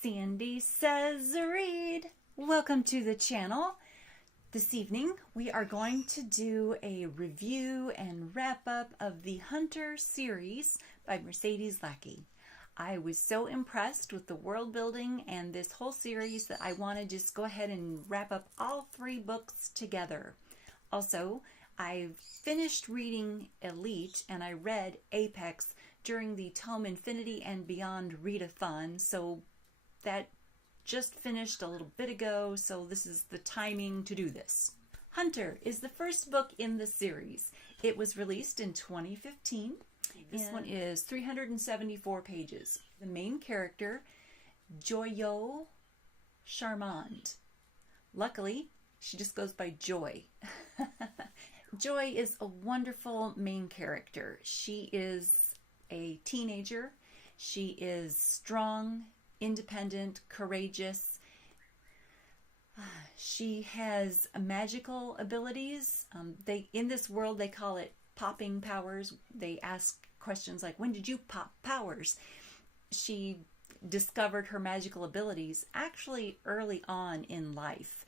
Sandy Says Read. Welcome to the channel. This evening we are going to do a review and wrap up of the Hunter series by Mercedes Lackey. I was so impressed with the world building and this whole series that I want to just go ahead and wrap up all 3 books together. Also, I finished reading Elite and I read Apex during the Tome Infinity and Beyond Readathon, so that just finished a little bit ago, so this is the timing to do this. Hunter is the first book in the series. It was released in 2015. This one is 374 pages. The main character, Joy Charmand. Luckily, she just goes by Joy. Joy is a wonderful main character. She is a teenager. She is strong, independent, courageous. She has magical abilities. In this world, they call it popping powers. They ask questions like, when did you pop powers? She discovered her magical abilities actually early on in life,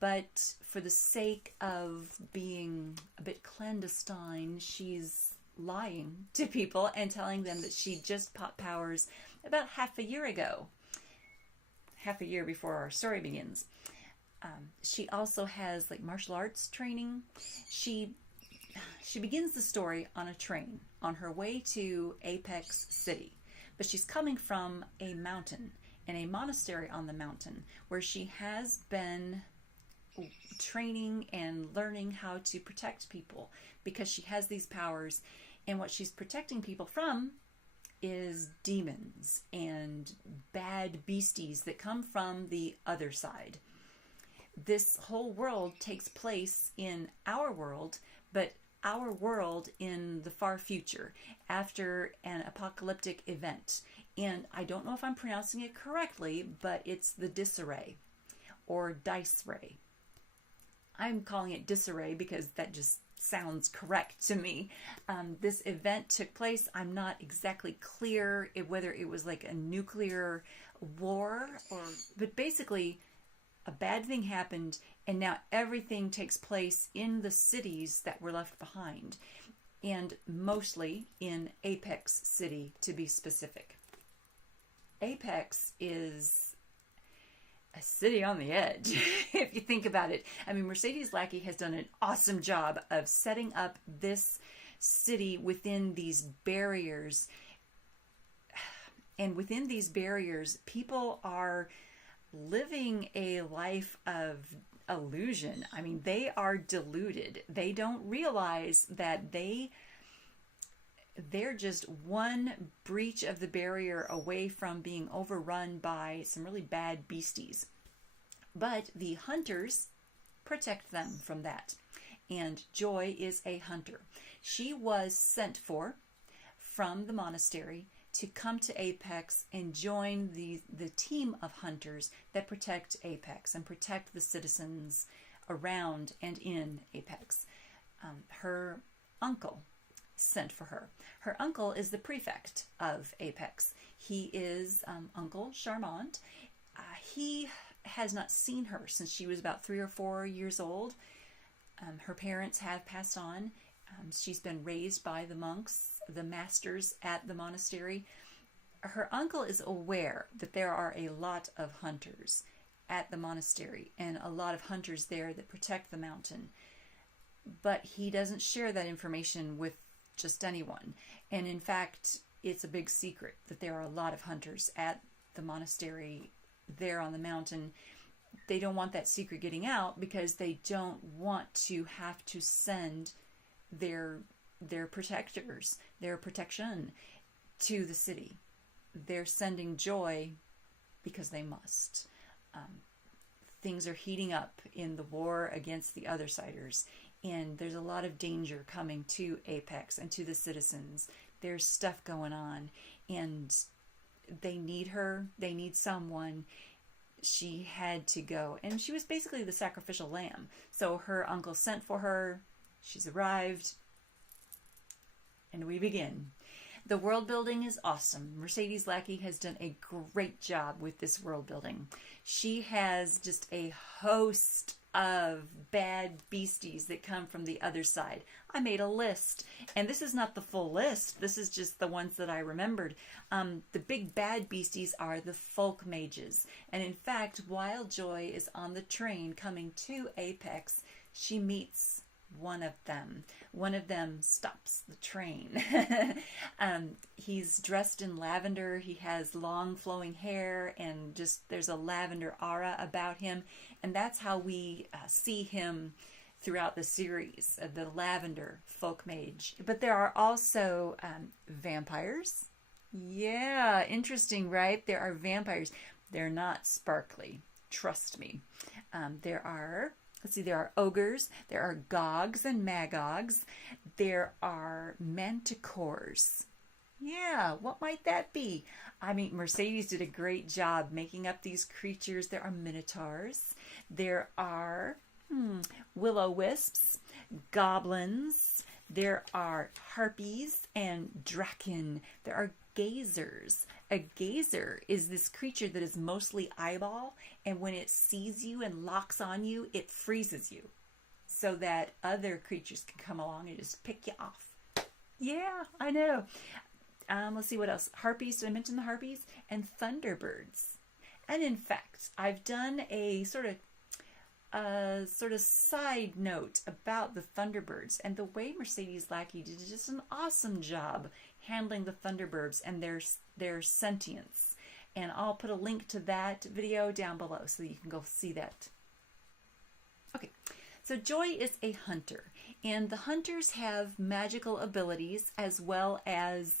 but for the sake of being a bit clandestine, she's lying to people and telling them that she just popped powers about half a year ago, half a year before our story begins. She also has like martial arts training. She begins the story on a train on her way to Apex City, but she's coming from a mountain and a monastery on the mountain where she has been training and learning how to protect people because she has these powers, and what she's protecting people from is demons and bad beasties that come from the other side. This whole world takes place in our world, but our world in the far future after an apocalyptic event. And I don't know if I'm pronouncing it correctly, but it's the disarray or dice ray. I'm calling it disarray because that just sounds correct to me. This event took place. I'm not exactly clear whether it was like a nuclear war but basically a bad thing happened and now everything takes place in the cities that were left behind, and mostly in Apex City to be specific. Apex is a city on the edge, if you think about it. I mean, Mercedes Lackey has done an awesome job of setting up this city within these barriers. And within these barriers, people are living a life of illusion. I mean, they are deluded. They don't realize that they're just one breach of the barrier away from being overrun by some really bad beasties. But the hunters protect them from that. And Joy is a hunter. She was sent for from the monastery to come to Apex and join the team of hunters that protect Apex and protect the citizens around and in Apex. Her uncle sent for her. Her uncle is the prefect of Apex. He is Uncle Charmand. He has not seen her since she was about 3 or 4 years old. Her parents have passed on. She's been raised by the monks, the masters at the monastery. Her uncle is aware that there are a lot of hunters at the monastery and a lot of hunters there that protect the mountain. But he doesn't share that information with just anyone. And in fact, it's a big secret that there are a lot of hunters at the monastery there on the mountain. They don't want that secret getting out because they don't want to have to send their protectors, their protection to the city. They're sending Joy because they must. Things are heating up in the war against the Othersiders, and there's a lot of danger coming to Apex and to the citizens. There's stuff going on, and they need her. They need someone. She had to go, and she was basically the sacrificial lamb. So her uncle sent for her. She's arrived, and we begin. The world building is awesome. Mercedes Lackey has done a great job with this world building. She has just a host of bad beasties that come from the other side. I made a list, and this is not the full list. This is just the ones that I remembered. The big bad beasties are the folk mages. And in fact, while Joy is on the train coming to Apex, she meets one of them. One of them stops the train. He's dressed in lavender. He has long flowing hair, and just there's a lavender aura about him. And that's how we see him throughout the series, the lavender folk mage. But there are also vampires. Yeah, interesting, right? There are vampires. They're not sparkly. Trust me. There are ogres, there are gogs and magogs, there are manticores. Yeah, what might that be? I mean, Mercedes did a great job making up these creatures. There are minotaurs, there are will-o-wisps, goblins, there are harpies and draken, there are gazers. A gazer is this creature that is mostly eyeball, and when it sees you and locks on you, it freezes you so that other creatures can come along and just pick you off. Yeah, I know. Let's see what else. Harpies, did I mention the harpies? And thunderbirds. And in fact, I've done a sort of side note about the thunderbirds, and the way Mercedes Lackey did just an awesome job handling the thunderbirds and their sentience. And I'll put a link to that video down below so you can go see that. Okay, so Joy is a hunter, and the hunters have magical abilities as well as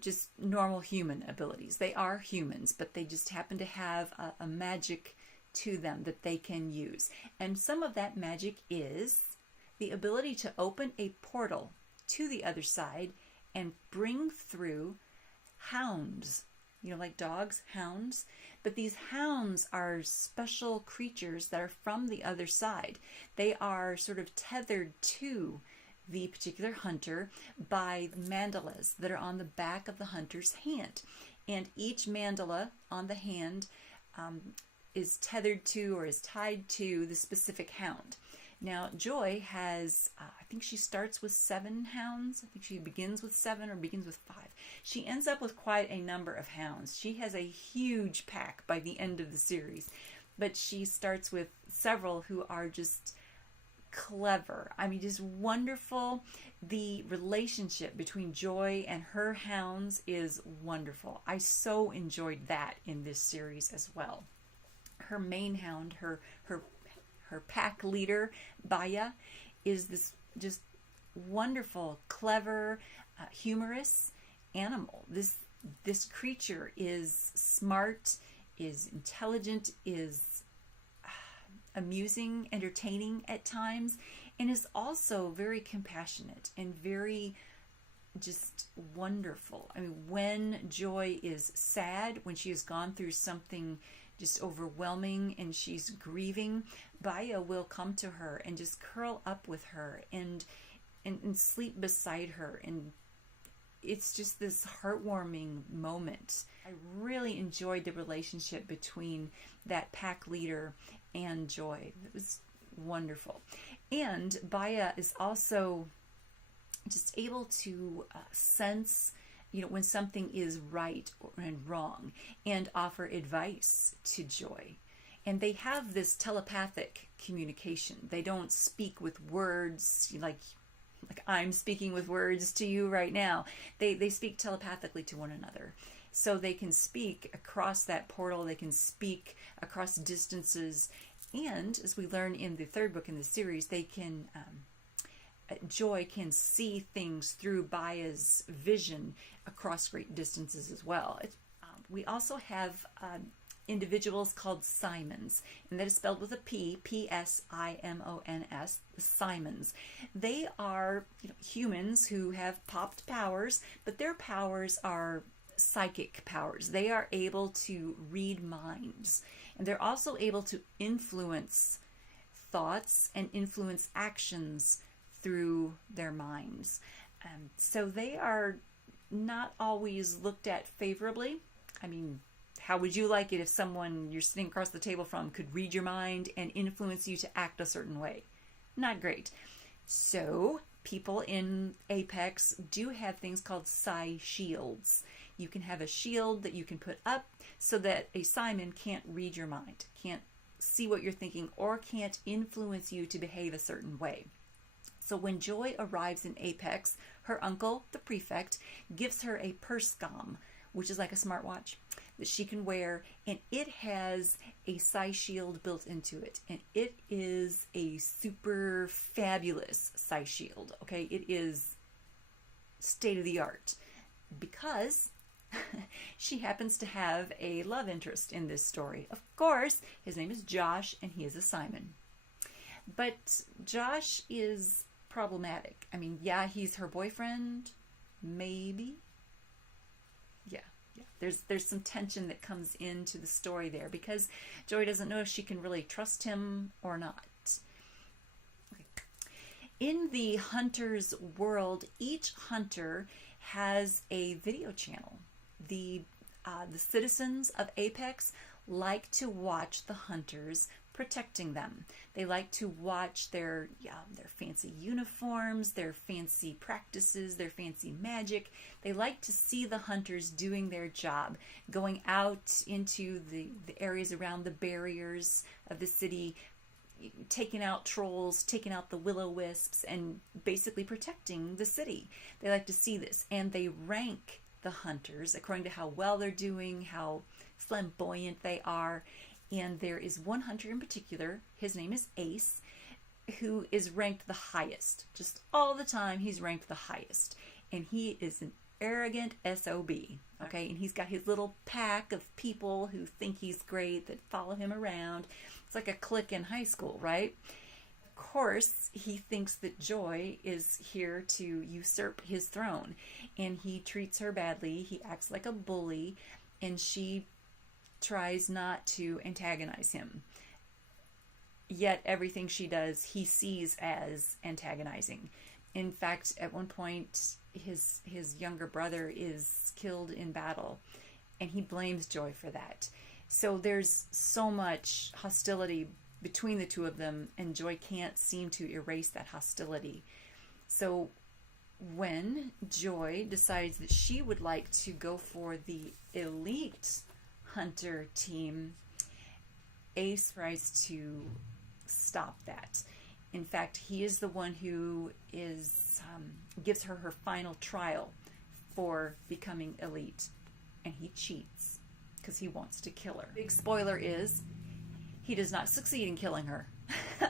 just normal human abilities. They are humans, but they just happen to have a magic to them that they can use. And some of that magic is the ability to open a portal to the other side and bring through hounds. You know, like dogs, hounds. But these hounds are special creatures that are from the other side. They are sort of tethered to the particular hunter by mandalas that are on the back of the hunter's hand. And each mandala on the hand is tethered to or is tied to the specific hound. Now, Joy has, I think she starts with 7 hounds. I think she begins with 7 or begins with 5. She ends up with quite a number of hounds. She has a huge pack by the end of the series, but she starts with several who are just clever. I mean, just wonderful. The relationship between Joy and her hounds is wonderful. I so enjoyed that in this series as well. Her main hound, her pack leader, Baya, is this just wonderful, clever, humorous animal. This creature is smart, is intelligent, is amusing, entertaining at times, and is also very compassionate and very just wonderful. I mean, when Joy is sad, when she has gone through something just overwhelming and she's grieving, Baya will come to her and just curl up with her and sleep beside her, and it's just this heartwarming moment. I really enjoyed the relationship between that pack leader and Joy. It was wonderful. And Baya is also just able to sense, you know, when something is right and wrong, and offer advice to Joy. And they have this telepathic communication. They don't speak with words like I'm speaking with words to you right now. They speak telepathically to one another. So they can speak across that portal. They can speak across distances. And as we learn in the 3rd book in the series, they can Joy can see things through Baya's vision across great distances as well. We also have individuals called Simons, and that is spelled with a P, P-S-I-M-O-N-S, the Simons. They are, you know, humans who have popped powers, but their powers are psychic powers. They are able to read minds, and they're also able to influence thoughts and influence actions through their minds. So they are not always looked at favorably. I mean, how would you like it if someone you're sitting across the table from could read your mind and influence you to act a certain way? Not great. So people in Apex do have things called psi shields. You can have a shield that you can put up so that a Simon can't read your mind, can't see what you're thinking, or can't influence you to behave a certain way. So when Joy arrives in Apex, her uncle, the prefect, gives her a purse gom, which is like a smartwatch that she can wear, and it has a psi shield built into it, and it is a super fabulous psi shield. Okay, it is state of the art because she happens to have a love interest in this story. Of course, his name is Josh, and he is a Simon. But Josh is problematic. I mean, yeah, he's her boyfriend, maybe. Yeah. There's some tension that comes into the story there because Joy doesn't know if she can really trust him or not. Okay. In the hunter's world, each hunter has a video channel. The citizens of Apex like to watch the hunters protecting them. They like to watch their fancy uniforms, their fancy practices, their fancy magic. They like to see the hunters doing their job, going out into the areas around the barriers of the city, taking out trolls, taking out the will-o-wisps, and basically protecting the city. They like to see this, and they rank the hunters according to how well they're doing, how flamboyant they are. And there is one hunter in particular, his name is Ace, who is ranked the highest. Just all the time, he's ranked the highest. And he is an arrogant SOB, okay? And he's got his little pack of people who think he's great, that follow him around. It's like a clique in high school, right? Of course, he thinks that Joy is here to usurp his throne. And he treats her badly. He acts like a bully. And she tries not to antagonize him. Yet everything she does, he sees as antagonizing. In fact, at one point, his younger brother is killed in battle, and he blames Joy for that. So there's so much hostility between the two of them, and Joy can't seem to erase that hostility. So when Joy decides that she would like to go for the elite hunter team, Ace tries to stop that. In fact, he is the one who gives her her final trial for becoming elite, and he cheats because he wants to kill her. Big spoiler is he does not succeed in killing her.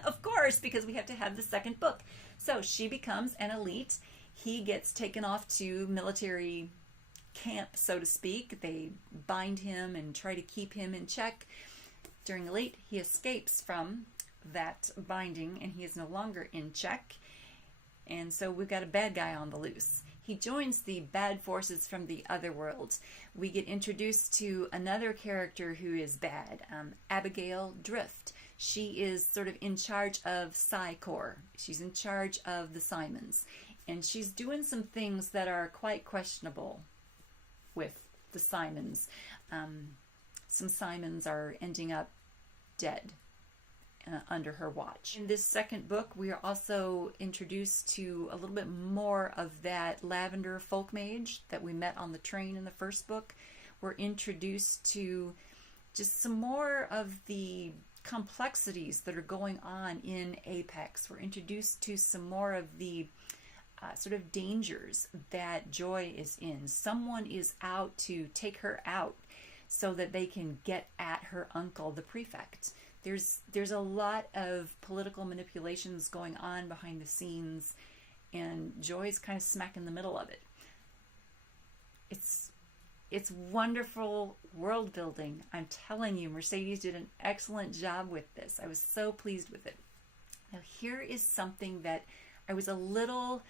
Of course, because we have to have the second book. So she becomes an elite. He gets taken off to military camp, so to speak. They bind him and try to keep him in check. During elite, he escapes from that binding, and he is no longer in check. And so we've got a bad guy on the loose. He joins the bad forces from the other worlds. We get introduced to another character who is bad, Abigail Drift. She is sort of in charge of Psi Corps. She's in charge of the Simons. And she's doing some things that are quite questionable with the Simons. Some Simons are ending up dead under her watch. In this second book, we are also introduced to a little bit more of that lavender folk mage that we met on the train in the first book. We're introduced to just some more of the complexities that are going on in Apex. We're introduced to some more of the sort of dangers that Joy is in. Someone is out to take her out so that they can get at her uncle, the prefect. There's a lot of political manipulations going on behind the scenes, and Joy's kind of smack in the middle of it. It's wonderful world building. I'm telling you, Mercedes did an excellent job with this. I was so pleased with it. Now here is something that I was a little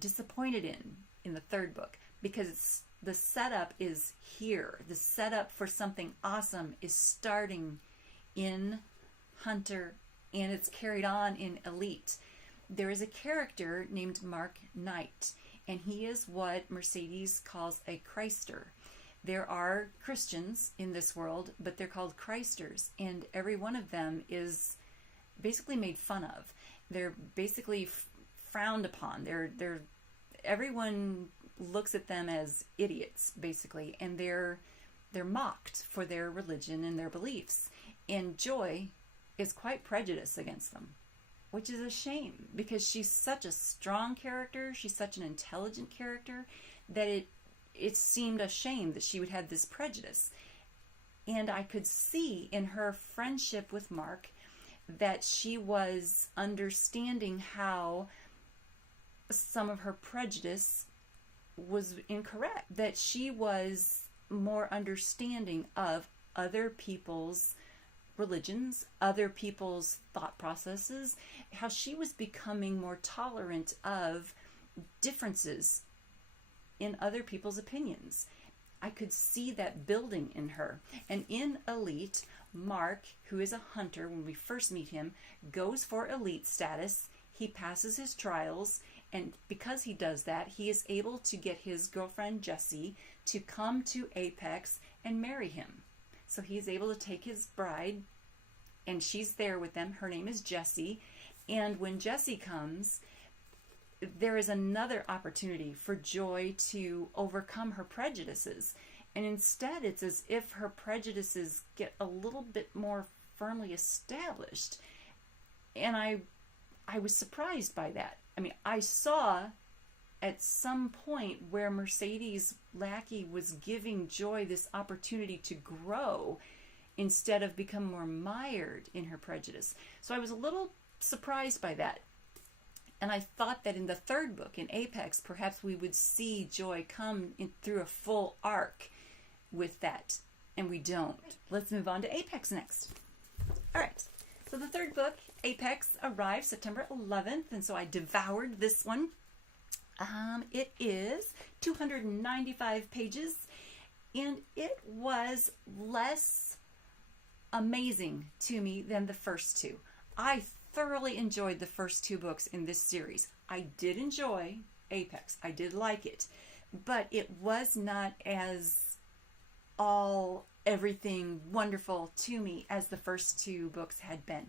disappointed in the third book, because the setup is here. The setup for something awesome is starting in Hunter, and it's carried on in Elite. There is a character named Mark Knight, and he is what Mercedes calls a Christer. There are Christians in this world, but they're called Christers, and every one of them is basically made fun of. They're basically frowned upon. Everyone looks at them as idiots, basically, and they're mocked for their religion and their beliefs. And Joy is quite prejudiced against them, which is a shame, because she's such a strong character, she's such an intelligent character, that it seemed a shame that she would have this prejudice. And I could see in her friendship with Mark that she was understanding how some of her prejudice was incorrect, that she was more understanding of other people's religions, other people's thought processes, how she was becoming more tolerant of differences in other people's opinions. I could see that building in her. And in Elite, Mark, who is a hunter when we first meet him, goes for elite status. He passes his trials, and because he does that, he is able to get his girlfriend Jessie to come to Apex and marry him. So he's able to take his bride, and she's there with them. Her name is Jessie. And when Jessie comes, there is another opportunity for Joy to overcome her prejudices. And instead, it's as if her prejudices get a little bit more firmly established. And I was surprised by that. I mean, I saw at some point where Mercedes Lackey was giving Joy this opportunity to grow instead of become more mired in her prejudice. So I was a little surprised by that. And I thought that in the third book, in Apex, perhaps we would see Joy come through a full arc with that. And we don't. Let's move on to Apex next. All right. So the third book, Apex, arrived September 11th. And so I devoured this one. It is 295 pages. And it was less amazing to me than the first two. I thoroughly enjoyed the first two books in this series. I did enjoy Apex. I did like it. But it was not as everything wonderful to me as the first two books had been.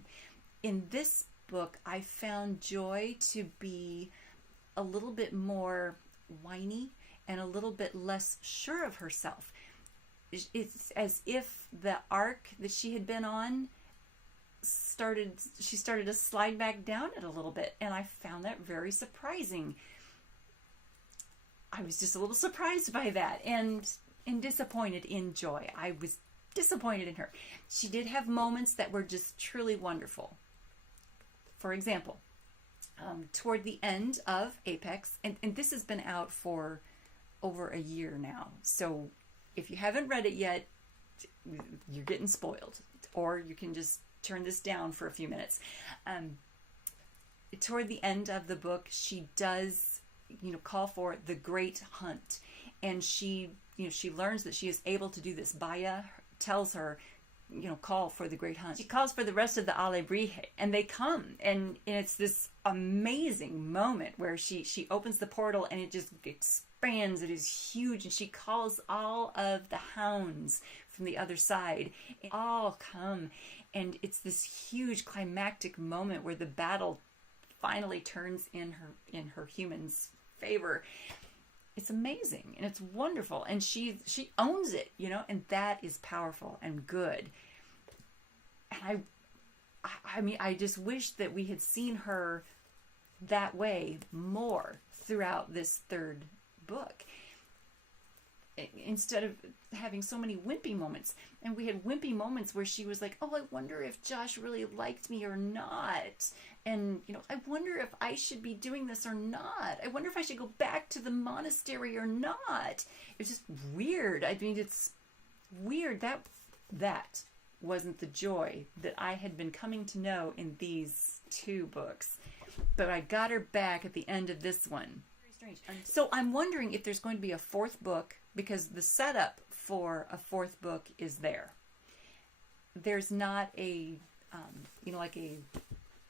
In this book, I found Joy to be a little bit more whiny and a little bit less sure of herself. It's as if the arc that she had been on started to slide back down it a little bit, and I found that very surprising. I was just a little surprised by that and disappointed in Joy. I was disappointed in her. She did have moments that were just truly wonderful. For example, toward the end of Apex, and this has been out for over a year now, so if you haven't read it yet, you're getting spoiled, or you can just turn this down for a few minutes. Toward the end of the book, she does, call for the great hunt, and she learns that she is able to do this. Baya tells her, call for the great hunt. She calls for the rest of the Alebrije, and they come, and it's this amazing moment where she opens the portal and it just expands. It is huge, and she calls all of the hounds from the other side. They all come, and it's this huge climactic moment where the battle finally turns in her human's favor. It's amazing, and it's wonderful, and she owns it, and that is powerful and good. And I mean, I just wish that we had seen her that way more throughout this third book, instead of having so many wimpy moments. And we had wimpy moments where she was like, oh, I wonder if Josh really liked me or not. And, I wonder if I should be doing this or not. I wonder if I should go back to the monastery or not. It's just weird. I mean, it's weird. That wasn't the Joy that I had been coming to know in these two books. But I got her back at the end of this one. Very strange. So I'm wondering if there's going to be a fourth book, because the setup for a fourth book is there. There's not a, like a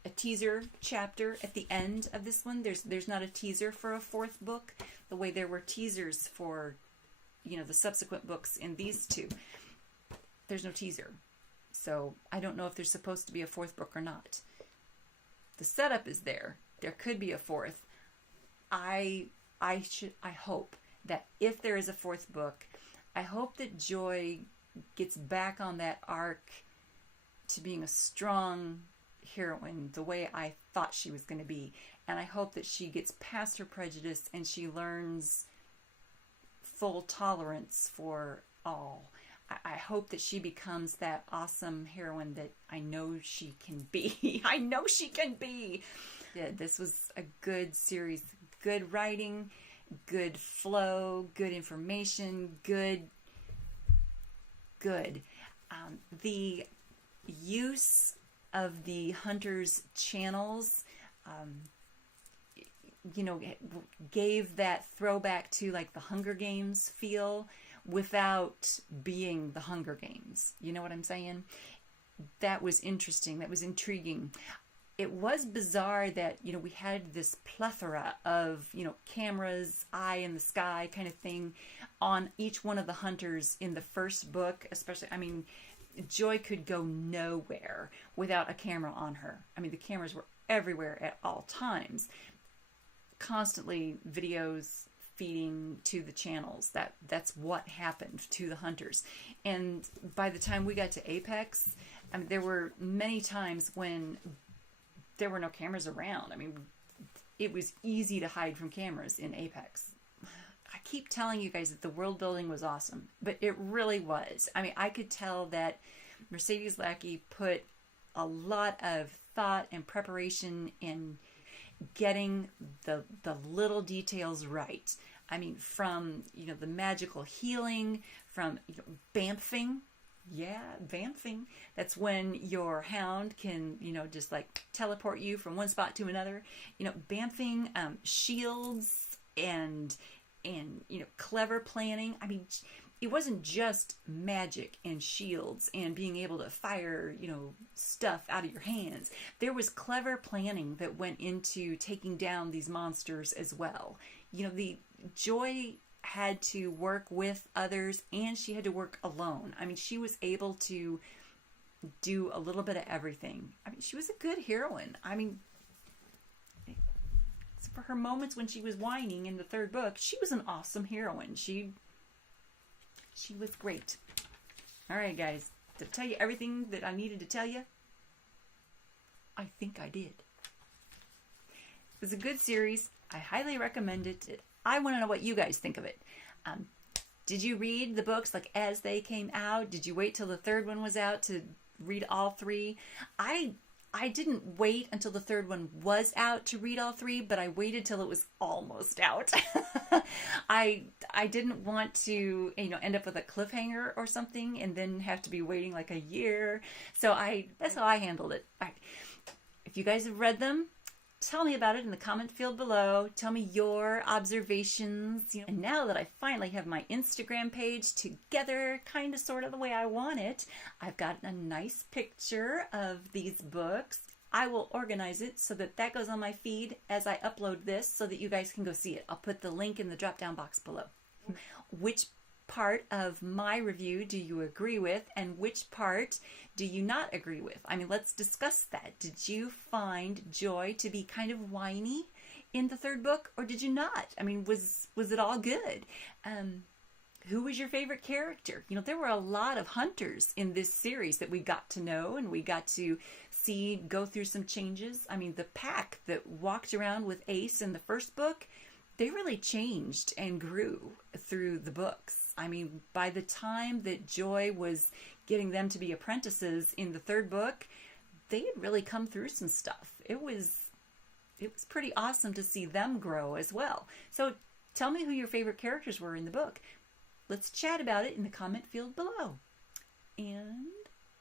a teaser chapter at the end of this one. There's not a teaser for a fourth book, the way there were teasers for, you know, the subsequent books in these two. There's no teaser. So I don't know if there's supposed to be a fourth book or not. The setup is there. There could be a fourth. I hope that if there is a fourth book, I hope that Joy gets back on that arc to being a strong heroine the way I thought she was going to be. And I hope that she gets past her prejudice and she learns full tolerance for all. I hope that she becomes that awesome heroine that I know she can be. I know she can be. Yeah, this was a good series. Good writing, good flow, good information, good. The use of the hunters' channels, you know, gave that throwback to like the Hunger Games feel without being the Hunger Games. You know what I'm saying? That was interesting. That was intriguing. It was bizarre that, you know, we had this plethora of, you know, cameras, eye in the sky kind of thing on each one of the hunters in the first book, especially. I mean, Joy could go nowhere without a camera on her. I mean, the cameras were everywhere at all times. Constantly videos feeding to the channels. That's what happened to the hunters. And by the time we got to Apex, I mean, there were many times when there were no cameras around. I mean, it was easy to hide from cameras in Apex. I keep telling you guys that the world building was awesome, but it really was. I mean, I could tell that Mercedes Lackey put a lot of thought and preparation in getting the little details right. I mean, from, you know, the magical healing, from, you know, bamfing. Yeah, bamfing. That's when your hound can, you know, just like teleport you from one spot to another. You know, bamfing, shields, and you know, clever planning. I mean, it wasn't just magic and shields and being able to fire, you know, stuff out of your hands. There was clever planning that went into taking down these monsters as well. You know, the Joy had to work with others and she had to work alone. I mean, she was able to do a little bit of everything. I mean, she was a good heroine. I mean, for her moments when she was whining in the third book, she was an awesome heroine. She was great. All right, guys. Did I tell you everything that I needed to tell you? I think I did. It was a good series. I highly recommend it. I want to know what you guys think of it. Did you read the books like as they came out? Did you wait till the third one was out to read all three? I didn't wait until the third one was out to read all three, but I waited till it was almost out. I didn't want to, you know, end up with a cliffhanger or something and then have to be waiting like a year. So that's how I handled it. All right. If you guys have read them, tell me about it in the comment field below. Tell me your observations. You know, and now that I finally have my Instagram page together, kind of sort of the way I want it, I've got a nice picture of these books. I will organize it so that that goes on my feed as I upload this so that you guys can go see it. I'll put the link in the drop-down box below. Which part of my review do you agree with and which part do you not agree with? I mean, let's discuss that. Did you find Joy to be kind of whiny in the third book or did you not? I mean, was it all good? Who was your favorite character? You know, there were a lot of hunters in this series that we got to know and we got to see go through some changes. I mean, the pack that walked around with Ace in the first book, they really changed and grew through the books. I mean, by the time that Joy was getting them to be apprentices in the third book, they had really come through some stuff. It was pretty awesome to see them grow as well. So tell me who your favorite characters were in the book. Let's chat about it in the comment field below. And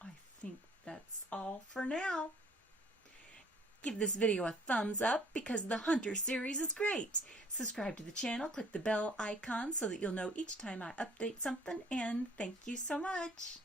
I think that's all for now. Give this video a thumbs up because the Hunter series is great. Subscribe to the channel, click the bell icon so that you'll know each time I update something, and thank you so much.